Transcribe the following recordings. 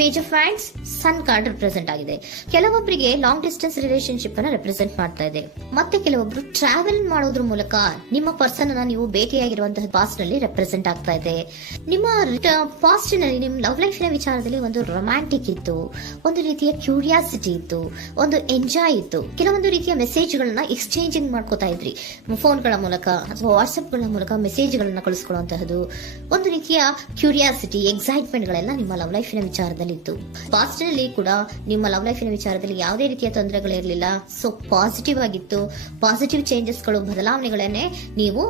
Page of hands sun card represent ಆಗಿದೆ. ಕೆಲವೊಬ್ಬರಿಗೆ long distance relationship ಅನ್ನ ರೆಪ್ರೆಸೆಂಟ್ ಮಾಡ್ತಾ ಇದೆ. ಮತ್ತೆ ಕೆಲವೊಬ್ರು ಟ್ರಾವೆಲ್ ಮಾಡೋದ್ರ ಮೂಲಕ ನಿಮ್ಮ ಪರ್ಸನ್ ಅನ್ನ ನೀವು ಭೇಟಿಯಾಗಿರುವಂತಹ ಪಾಸ್ಟ್ ನಲ್ಲಿ ರೆಪ್ರೆಸೆಂಟ್ ಆಗ್ತಾ ಇದೆ. ನಿಮ್ಮ ಪಾಸ್ಟ್ ನಲ್ಲಿ ನಿಮ್ಮ ಲವ್ ಲೈಫ್ ನ ವಿಚಾರದಲ್ಲಿ ಒಂದು ರೊಮ್ಯಾಂಟಿಕ್ ಇತ್ತು, ಒಂದು ರೀತಿಯ ಕ್ಯೂರಿಯಾಸಿಟಿ ಇತ್ತು, ಒಂದು ಎಂಜಾಯ್ ಇತ್ತು. ಕೆಲವೊಂದು ರೀತಿಯ ಮೆಸೇಜ್ ಗಳನ್ನ ಎಕ್ಸ್ಚೇಂಜಿಂಗ್ ಮಾಡ್ಕೋತಾ ಇದ್ರಿ, ಫೋನ್ಗಳ ಮೂಲಕ ಅಥವಾ ವಾಟ್ಸ್ಆಪ್ ಗಳ ಮೂಲಕ ಮೆಸೇಜ್ ಗಳನ್ನ ಕಳಿಸ್ಕೊಳ್ಳುವಂತಹದ್ದು, ಒಂದು ರೀತಿಯ ಕ್ಯೂರಿಯಾಸಿಟಿ, ಎಕ್ಸೈಟ್ಮೆಂಟ್ ಗಳೆಲ್ಲ ನಿಮ್ಮ ಲವ್ ಲೈಫ್ ನ ವಿಚಾರದಲ್ಲಿ ಇತ್ತು. ಪಾಸ್ಟ್ ನಲ್ಲಿ ಕೂಡ ನಿಮ್ಮ ಲವ್ ಲೈಫ್ ನ ವಿಚಾರದಲ್ಲಿ ಯಾವುದೇ ರೀತಿಯ ತೊಂದರೆಗಳಿರಲಿಲ್ಲ. ಸೊ ಪಾಸಿಟಿವ್ ಆಗಿತ್ತು. ಪಾಸಿಟಿವ್ ಚೇಂಜಸ್ ಗಳು, ಬದಲಾವಣೆಗಳನ್ನೇ ನೀವು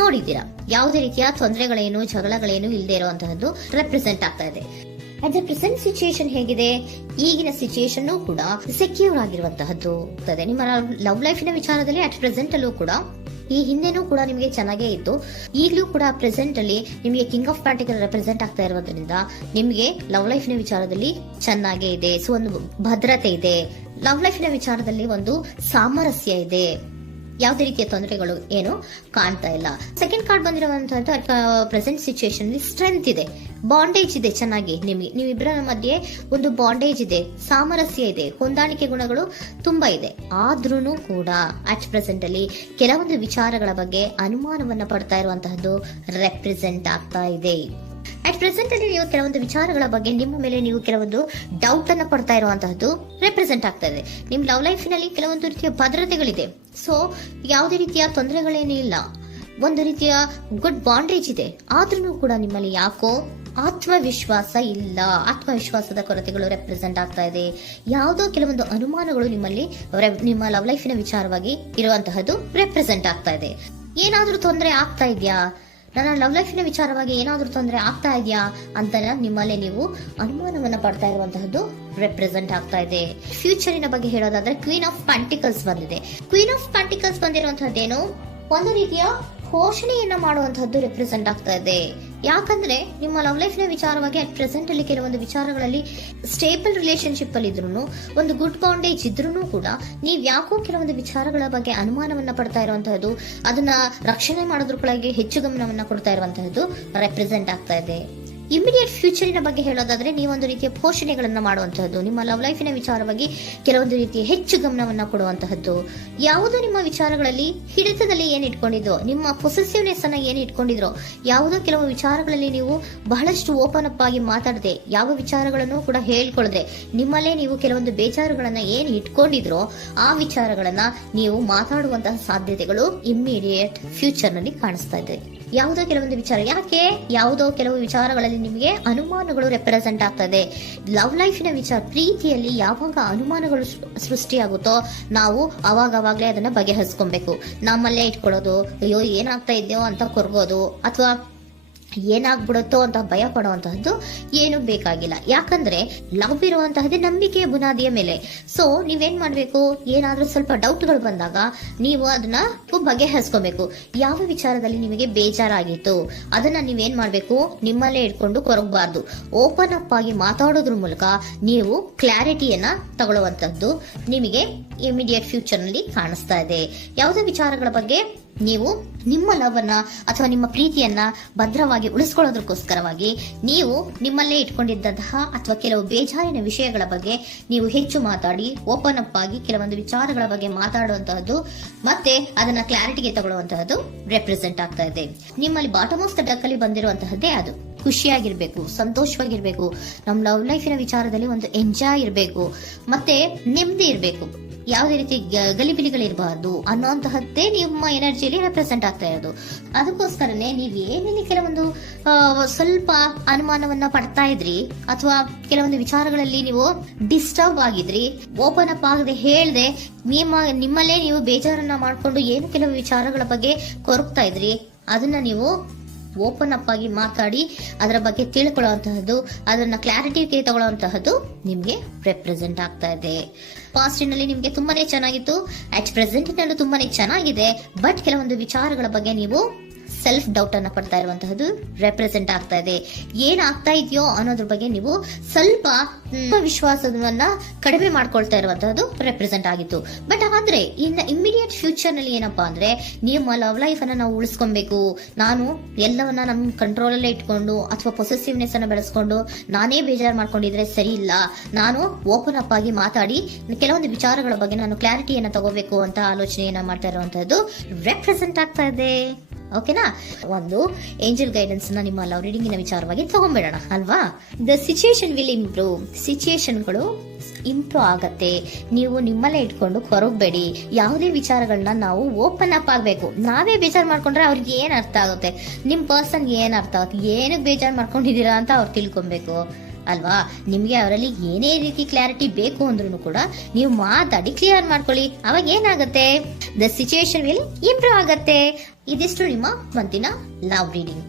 ನೋಡಿದ್ದೀರಾ. ಯಾವುದೇ ರೀತಿಯ ತೊಂದರೆಗಳೇನು, ಜಗಳಗಳೇನು ಇಲ್ಲದೆ ಇರುವಂತಹದ್ದು ರೆಪ್ರೆಸೆಂಟ್ ಆಗ್ತಾ ಇದೆ. ಅಟ್ ದ ಪ್ರೆಸೆಂಟ್ ಸಿಚುಯೇಷನ್ ಹೇಗಿದೆ? ಈಗಿನ ಸಿಚುಯೇಷನ್ ಕೂಡ ಸೆಕ್ಯೂರ್ ಆಗಿರುವಂತಹದ್ದು. ನಿಮ್ಮ ಲವ್ ಲೈಫ್ ನ ವಿಚಾರದಲ್ಲಿ ಅಟ್ ಪ್ರೆಸೆಂಟ್ ಅಲ್ಲೂ ಕೂಡ, ಈ ಹಿಂದೆನೂ ಕೂಡ ನಿಮಗೆ ಚೆನ್ನಾಗೇ ಇತ್ತು, ಈಗಲೂ ಕೂಡ ಪ್ರೆಸೆಂಟ್ ಅಲ್ಲಿ ನಿಮಗೆ ಕಿಂಗ್ ಆಫ್ ಪ್ಯಾಂಟಿಕಲ್ ರೆಪ್ರೆಸೆಂಟ್ ಆಗ್ತಾ ಇರೋದ್ರಿಂದ ನಿಮಗೆ ಲವ್ ಲೈಫ್ ನ ವಿಚಾರದಲ್ಲಿ ಚೆನ್ನಾಗೇ ಇದೆ. ಸೊ ಒಂದು ಭದ್ರತೆ ಇದೆ. ಲವ್ ಲೈಫ್ ನ ವಿಚಾರದಲ್ಲಿ ಒಂದು ಸಾಮರಸ್ಯ ಇದೆ. ಯಾವುದೇ ರೀತಿಯ ತೊಂದರೆಗಳು ಏನು ಕಾಣ್ತಾ ಇಲ್ಲ. ಸೆಕೆಂಡ್ ಕಾರ್ಡ್ ಬಂದಿರುವಂತಹ ಪ್ರೆಸೆಂಟ್ ಸಿಚುಯೇಷನ್ ಸ್ಟ್ರೆಂತ್ ಇದೆ, ಬಾಂಡೇಜ್ ಇದೆ. ಚೆನ್ನಾಗಿ ನೀವಿಬ್ಬರ ಮಧ್ಯೆ ಒಂದು ಬಾಂಡೇಜ್ ಇದೆ, ಸಾಮರಸ್ಯ ಇದೆ, ಹೊಂದಾಣಿಕೆ ಗುಣಗಳು ತುಂಬಾ ಇದೆ. ಆದ್ರೂ ಕೂಡ ಅಟ್ ಪ್ರೆಸೆಂಟ್ ಅಲ್ಲಿ ಕೆಲವೊಂದು ವಿಚಾರಗಳ ಬಗ್ಗೆ ಅನುಮಾನವನ್ನ ಪಡ್ತಾ ಇರುವಂತಹದ್ದು ರೆಪ್ರೆಸೆಂಟ್ ಆಗ್ತಾ ಇದೆ. ಅಟ್ ಪ್ರೆಸೆಂಟ್ ಅಲ್ಲಿ ನೀವು ಕೆಲವೊಂದು ವಿಚಾರಗಳ ಬಗ್ಗೆ ನಿಮ್ಮ ಮೇಲೆ ನೀವು ಕೆಲವೊಂದು ಡೌಟ್ ಅನ್ನ ಪಡ್ತಾ ಇರುವಂತಹದ್ದು ರೆಪ್ರೆಸೆಂಟ್ ಆಗ್ತಾ ಇದೆ. ನಿಮ್ ಲವ್ ಲೈಫ್ ನಲ್ಲಿ ಕೆಲವೊಂದು ರೀತಿಯ ಭದ್ರತೆಗಳಿದೆ. ಸೊ ಯಾವುದೇ ರೀತಿಯ ತೊಂದರೆಗಳೇನೂ ಇಲ್ಲ, ಒಂದು ರೀತಿಯ ಗುಡ್ ಬಾಂಡೇಜ್ ಇದೆ. ಆದ್ರೂ ಕೂಡ ನಿಮ್ಮಲ್ಲಿ ಯಾಕೋ ಆತ್ಮವಿಶ್ವಾಸ ಇಲ್ಲ, ಆತ್ಮವಿಶ್ವಾಸದ ಕೊರತೆಗಳು ರೆಪ್ರೆಸೆಂಟ್ ಆಗ್ತಾ ಇದೆ. ಯಾವುದೋ ಕೆಲವೊಂದು ಅನುಮಾನಗಳು ನಿಮ್ಮಲ್ಲಿ ನಿಮ್ಮ ಲವ್ ಲೈಫಿನ ವಿಚಾರವಾಗಿ ಇರುವಂತಹದ್ದು ರೆಪ್ರೆಸೆಂಟ್ ಆಗ್ತಾ ಇದೆ. ಏನಾದ್ರೂ ತೊಂದರೆ ಆಗ್ತಾ ಇದೆಯಾ, ನನ್ನ ಲವ್ ಲೈಫಿನ ವಿಚಾರವಾಗಿ ಏನಾದ್ರೂ ತೊಂದರೆ ಆಗ್ತಾ ಇದೆಯಾ ಅಂತ ನಿಮ್ಮಲ್ಲೇ ನೀವು ಅನುಮಾನವನ್ನ ಪಡ್ತಾ ಇರುವಂತಹದ್ದು ರೆಪ್ರೆಸೆಂಟ್ ಆಗ್ತಾ ಇದೆ. ಫ್ಯೂಚರಿನ ಬಗ್ಗೆ ಹೇಳೋದಾದ್ರೆ ಕ್ವೀನ್ ಆಫ್ ಪ್ಯಾಂಟಿಕಲ್ಸ್ ಬಂದಿದೆ. ಕ್ವೀನ್ ಆಫ್ ಪ್ಯಾಂಟಿಕಲ್ಸ್ ಬಂದಿರುವಂತಹದ್ದೇನು, ಒಂದು ರೀತಿಯ ಘೋಷಣೆಯನ್ನ ಮಾಡುವಂತಹದ್ದು ರೆಪ್ರೆಸೆಂಟ್ ಆಗ್ತಾ ಇದೆ. ಯಾಕಂದ್ರೆ ನಿಮ್ಮ ಲವ್ ಲೈಫ್ ನ ವಿಚಾರವಾಗಿ ಅಟ್ ಪ್ರೆಸೆಂಟ್ ಅಲ್ಲಿ ಕೆಲವೊಂದು ವಿಚಾರಗಳಲ್ಲಿ ಸ್ಟೇಬಲ್ ರಿಲೇಶನ್ಶಿಪ್ ಅಲ್ಲಿ ಇದ್ರು, ಒಂದು ಗುಡ್ ಬಾಂಡೇಜ್ ಇದ್ರೂ ಕೂಡ ನೀವ್ ಯಾಕೋ ಕೆಲವೊಂದು ವಿಚಾರಗಳ ಬಗ್ಗೆ ಅನುಮಾನವನ್ನ ಪಡ್ತಾ ಇರುವಂತಹದ್ದು, ಅದನ್ನ ರಕ್ಷಣೆ ಮಾಡೋದ್ರೊಳಗೆ ಹೆಚ್ಚು ಗಮನವನ್ನ ಕೊಡ್ತಾ ಇರುವಂತಹದ್ದು ರೆಪ್ರೆಸೆಂಟ್ ಆಗ್ತಾ ಇದೆ. ಇಮಿಡಿಯೇಟ್ ಫ್ಯೂಚರಿನ ಬಗ್ಗೆ ಹೇಳೋದಾದ್ರೆ ನೀವೊಂದು ರೀತಿಯ ಘೋಷಣೆಗಳನ್ನ ಮಾಡುವಂತಹದ್ದು, ನಿಮ್ಮ ಲವ್ ಲೈಫಿನ ವಿಚಾರವಾಗಿ ಕೆಲವೊಂದು ರೀತಿಯ ಹೆಚ್ಚು ಗಮನವನ್ನ ಕೊಡುವಂತಹದ್ದು, ಯಾವುದೋ ನಿಮ್ಮ ವಿಚಾರಗಳಲ್ಲಿ ಹಿಡಿತದಲ್ಲಿ ಏನ್ ಇಟ್ಕೊಂಡಿದ್ರೋ, ನಿಮ್ಮ ಪೊಸೆಸಿವ್ನೆಸ್ ಅನ್ನ ಏನ್ ಇಟ್ಕೊಂಡಿದ್ರೋ, ಯಾವುದೋ ಕೆಲವು ವಿಚಾರಗಳಲ್ಲಿ ನೀವು ಬಹಳಷ್ಟು ಓಪನ್ ಅಪ್ ಆಗಿ ಮಾತಾಡದೆ, ಯಾವ ವಿಚಾರಗಳನ್ನು ಕೂಡ ಹೇಳ್ಕೊಳ್ಳದೆ, ನಿಮ್ಮಲ್ಲೇ ನೀವು ಕೆಲವೊಂದು ಬೇಜಾರುಗಳನ್ನ ಏನ್ ಇಟ್ಕೊಂಡಿದ್ರೋ ಆ ವಿಚಾರಗಳನ್ನ ನೀವು ಮಾತಾಡುವಂತಹ ಸಾಧ್ಯತೆಗಳು ಇಮಿಡಿಯೇಟ್ ಫ್ಯೂಚರ್ ನಲ್ಲಿ ಕಾಣಿಸ್ತಾ ಇದೆ. ಯಾವುದೋ ಕೆಲವೊಂದು ವಿಚಾರ, ಯಾಕೆ ಯಾವುದೋ ಕೆಲವು ವಿಚಾರಗಳಲ್ಲಿ ನಿಮಗೆ ಅನುಮಾನಗಳು ರೆಪ್ರೆಸೆಂಟ್ ಆಗ್ತದೆ. ಲವ್ ಲೈಫಿನ ವಿಚಾರ, ಪ್ರೀತಿಯಲ್ಲಿ ಯಾವಾಗ ಅನುಮಾನಗಳು ಸೃಷ್ಟಿಯಾಗುತ್ತೋ ನಾವು ಅವಾಗವಾಗ್ಲೇ ಅದನ್ನ ಬಗೆಹರಿಸ್ಕೊಬೇಕು. ನಮ್ಮಲ್ಲೇ ಇಟ್ಕೊಳ್ಳೋದು, ಅಯ್ಯೋ ಏನಾಗ್ತಾ ಇದೆಯೋ ಅಂತ ಕೊರಗೋದು ಅಥವಾ ಏನಾಗ್ಬಿಡುತ್ತೋ ಅಂತ ಭಯ ಪಡುವಂತಹದ್ದು ಏನು ಬೇಕಾಗಿಲ್ಲ. ಯಾಕಂದ್ರೆ ಲವ್ ಇರುವಂತಹದ್ದೇ ನಂಬಿಕೆಯ ಬುನಾದಿಯ ಮೇಲೆ. ಸೊ ನೀವೇನ್ ಮಾಡ್ಬೇಕು, ಏನಾದ್ರೂ ಸ್ವಲ್ಪ ಡೌಟ್ಗಳು ಬಂದಾಗ ನೀವು ಅದನ್ನ ಬಗೆಹರಿಸ್ಕೋಬೇಕು. ಯಾವ ವಿಚಾರದಲ್ಲಿ ನಿಮಗೆ ಬೇಜಾರಾಗಿತ್ತು ಅದನ್ನ ನೀವೇನ್ ಮಾಡ್ಬೇಕು, ನಿಮ್ಮಲ್ಲೇ ಇಟ್ಕೊಂಡು ಕೊರಗಬಾರ್ದು. ಓಪನ್ ಅಪ್ ಆಗಿ ಮಾತಾಡೋದ್ರ ಮೂಲಕ ನೀವು ಕ್ಲಾರಿಟಿಯನ್ನ ತಗೊಳ್ಳುವಂತದ್ದು ನಿಮಗೆ ಇಮಿಡಿಯೇಟ್ ಫ್ಯೂಚರ್ ನಲ್ಲಿ ಕಾಣಿಸ್ತಾ ಇದೆ. ಯಾವುದೇ ವಿಚಾರಗಳ ಬಗ್ಗೆ ನೀವು ನಿಮ್ಮ ಲವ್ ಅನ್ನ ಅಥವಾ ನಿಮ್ಮ ಪ್ರೀತಿಯನ್ನ ಭದ್ರವಾಗಿ ಉಳಿಸ್ಕೊಳ್ಳೋದಕ್ಕೋಸ್ಕರವಾಗಿ ನೀವು ನಿಮ್ಮಲ್ಲೇ ಇಟ್ಕೊಂಡಿದ್ದಂತಹ ಅಥವಾ ಕೆಲವು ಬೇಜಾರಿನ ವಿಷಯಗಳ ಬಗ್ಗೆ ನೀವು ಹೆಚ್ಚು ಮಾತಾಡಿ, ಓಪನ್ ಅಪ್ ಆಗಿ ಕೆಲವೊಂದು ವಿಚಾರಗಳ ಬಗ್ಗೆ ಮಾತಾಡುವಂತಹದ್ದು ಮತ್ತೆ ಅದನ್ನ ಕ್ಲಾರಿಟಿಗೆ ತಗೊಳ್ಳುವಂತಹದ್ದು ರೆಪ್ರೆಸೆಂಟ್ ಆಗ್ತಾ ಇದೆ. ನಿಮ್ಮಲ್ಲಿ ಬಾಟಮ್ ಆಫ್ ದ ಡಕ್ ಅಲ್ಲಿ ಬಂದಿರುವಂತಹದ್ದೇ ಅದು. ಖುಷಿಯಾಗಿರ್ಬೇಕು, ಸಂತೋಷವಾಗಿರ್ಬೇಕು, ನಮ್ಮ ಲವ್ ಲೈಫಿನ ವಿಚಾರದಲ್ಲಿ ಒಂದು ಎಂಜಾಯ್ ಇರಬೇಕು, ಮತ್ತೆ ನೆಮ್ಮದಿ ಇರಬೇಕು, ಯಾವುದೇ ರೀತಿ ಗಲಿಬಿಲಿಗಳಿರಬಾರ್ದು ಅನ್ನೋಂತಹದ್ದೇ ನಿಮ್ಮ ಎನರ್ಜಿಯಲ್ಲಿ ರೆಪ್ರೆಸೆಂಟ್ ಆಗ್ತಾ ಇರೋದು. ಅದಕ್ಕೋಸ್ಕರನೇ ನೀವು ಏನೇನು ಕೆಲವೊಂದು ಸ್ವಲ್ಪ ಅನುಮಾನವನ್ನ ಪಡ್ತಾ ಇದ್ರಿ ಅಥವಾ ಕೆಲವೊಂದು ವಿಚಾರಗಳಲ್ಲಿ ನೀವು ಡಿಸ್ಟರ್ಬ್ ಆಗಿದ್ರಿ, ಓಪನ್ ಅಪ್ ಆಗದೆ ಹೇಳ್ದೆ ನಿಮ್ಮಲ್ಲೇ ನೀವು ಬೇಜಾರನ್ನ ಮಾಡ್ಕೊಂಡು ಏನು ಕೆಲವು ವಿಚಾರಗಳ ಬಗ್ಗೆ ಕೊರಗ್ತಾ ಇದ್ರಿ, ಅದನ್ನ ನೀವು ಓಪನ್ ಅಪ್ ಆಗಿ ಮಾತಾಡಿ ಅದರ ಬಗ್ಗೆ ತಿಳ್ಕೊಳ್ಳುವಂತಹದ್ದು, ಅದನ್ನ ಕ್ಲಾರಿಟಿಗೆ ತಗೊಳ್ಳುವಂತಹದ್ದು ನಿಮ್ಗೆ ರೆಪ್ರೆಸೆಂಟ್ ಆಗ್ತಾ ಇದೆ. ಪಾಸ್ಟಿನಲ್ಲಿ ನಿಮ್ಗೆ ತುಂಬಾನೇ ಚೆನ್ನಾಗಿತ್ತು, ಅಟ್ ಪ್ರೆಸೆಂಟ್ ನಲ್ಲೂ ತುಂಬಾನೇ ಚೆನ್ನಾಗಿದೆ. ಬಟ್ ಕೆಲವೊಂದು ವಿಚಾರಗಳ ಬಗ್ಗೆ ನೀವು ಸೆಲ್ಫ್ ಡೌಟ್ ಅನ್ನ ಪಡ್ತಾ ಇರುವಂತಹದ್ದು ರೆಪ್ರೆಸೆಂಟ್ ಆಗ್ತಾ ಇದೆ. ಏನಾಗ್ತಾ ಇದೆಯೋ ಅನ್ನೋದ್ರ ಬಗ್ಗೆ ನೀವು ಸ್ವಲ್ಪ ವಿಶ್ವಾಸವನ್ನ ಕಡಿಮೆ ಮಾಡ್ಕೊಳ್ತಾ ಇರುವಂತಹದ್ದು ರೆಪ್ರೆಸೆಂಟ್ ಆಗಿತ್ತು. ಬಟ್ ಆದ್ರೆ ಇನ್ ಇಮಿಡಿಯೇಟ್ ಫ್ಯೂಚರ್ ನಲ್ಲಿ ಏನಪ್ಪಾ ಅಂದ್ರೆ ನಿಮ್ಮ ಲವ್ ಲೈಫ್ ಅನ್ನ ನಾವು ಉಳಿಸ್ಕೊಬೇಕು, ನಾನು ಎಲ್ಲವನ್ನ ನಮ್ ಕಂಟ್ರೋಲ್ ಅಲ್ಲೇ ಇಟ್ಕೊಂಡು ಅಥವಾ ಪೊಸೆಸಿವ್ನೆಸ್ ಅನ್ನ ಬೆಳೆಸ್ಕೊಂಡು ನಾನೇ ಬೇಜಾರು ಮಾಡ್ಕೊಂಡಿದ್ರೆ ಸರಿ ಇಲ್ಲ, ನಾನು ಓಪನ್ ಅಪ್ ಆಗಿ ಮಾತಾಡಿ ಕೆಲವೊಂದು ವಿಚಾರಗಳ ಬಗ್ಗೆ ನಾನು ಕ್ಲಾರಿಟಿಯನ್ನ ತಗೋಬೇಕು ಅಂತ ಆಲೋಚನೆಯನ್ನ ಮಾಡ್ತಾ ಇರುವಂತಹದ್ದು ರೆಪ್ರೆಸೆಂಟ್ ಆಗ್ತಾ ಇದೆ. ಓಕೆನಾ, ಒಂದು ಏಂಜಲ್ ಗೈಡೆನ್ಸ್ ನ ನಿಮ್ಮ ಲವ್ ರೀಡಿಂಗಿನ ವಿಚಾರವಾಗಿ ತಗೊಂಡ್ಬಿಡೋಣ ಅಲ್ವಾ. ದ ಸಿಚುಯೇಷನ್ ವಿಲ್ ಇಂಪ್ರೂವ್, ಸಿಚುಯೇಷನ್ಗಳು ಇಂಪ್ರೂವ್ ಆಗತ್ತೆ. ನೀವು ನಿಮ್ಮಲ್ಲೇ ಇಟ್ಕೊಂಡು ಹೊರಗಬೇಡಿ. ಯಾವುದೇ ವಿಚಾರಗಳನ್ನ ನಾವು ಓಪನ್ ಅಪ್ ಆಗ್ಬೇಕು. ನಾವೇ ಬೇಜಾರು ಮಾಡ್ಕೊಂಡ್ರೆ ಅವ್ರಿಗೆ ಏನ್ ಅರ್ಥ ಆಗುತ್ತೆ, ನಿಮ್ ಪರ್ಸನ್ ಏನ್ ಅರ್ಥ ಆಗುತ್ತೆ, ಏನಕ್ಕೆ ಬೇಜಾರು ಮಾಡ್ಕೊಂಡಿದ್ದೀರಾ ಅಂತ ಅವ್ರು ತಿಳ್ಕೊಬೇಕು ಅಲ್ವಾ. ನಿಮ್ಗೆ ಅವರಲ್ಲಿ ಏನೇ ರೀತಿ ಕ್ಲಾರಿಟಿ ಬೇಕು ಅಂದ್ರೂ ಕೂಡ ನೀವು ಮಾತಾಡಿ ಕ್ಲಿಯರ್ ಮಾಡ್ಕೊಳ್ಳಿ. ಅವಾಗ ಏನಾಗುತ್ತೆ, ದ ಸಿಚುಯೇಷನ್ ವಿಲ್ ಇಂಪ್ರೂವ್ ಆಗತ್ತೆ. ಇದಿಷ್ಟು ನಿಮ್ಮ ಮಂತಿನ ಲವ್ ರೀಡಿಂಗ್.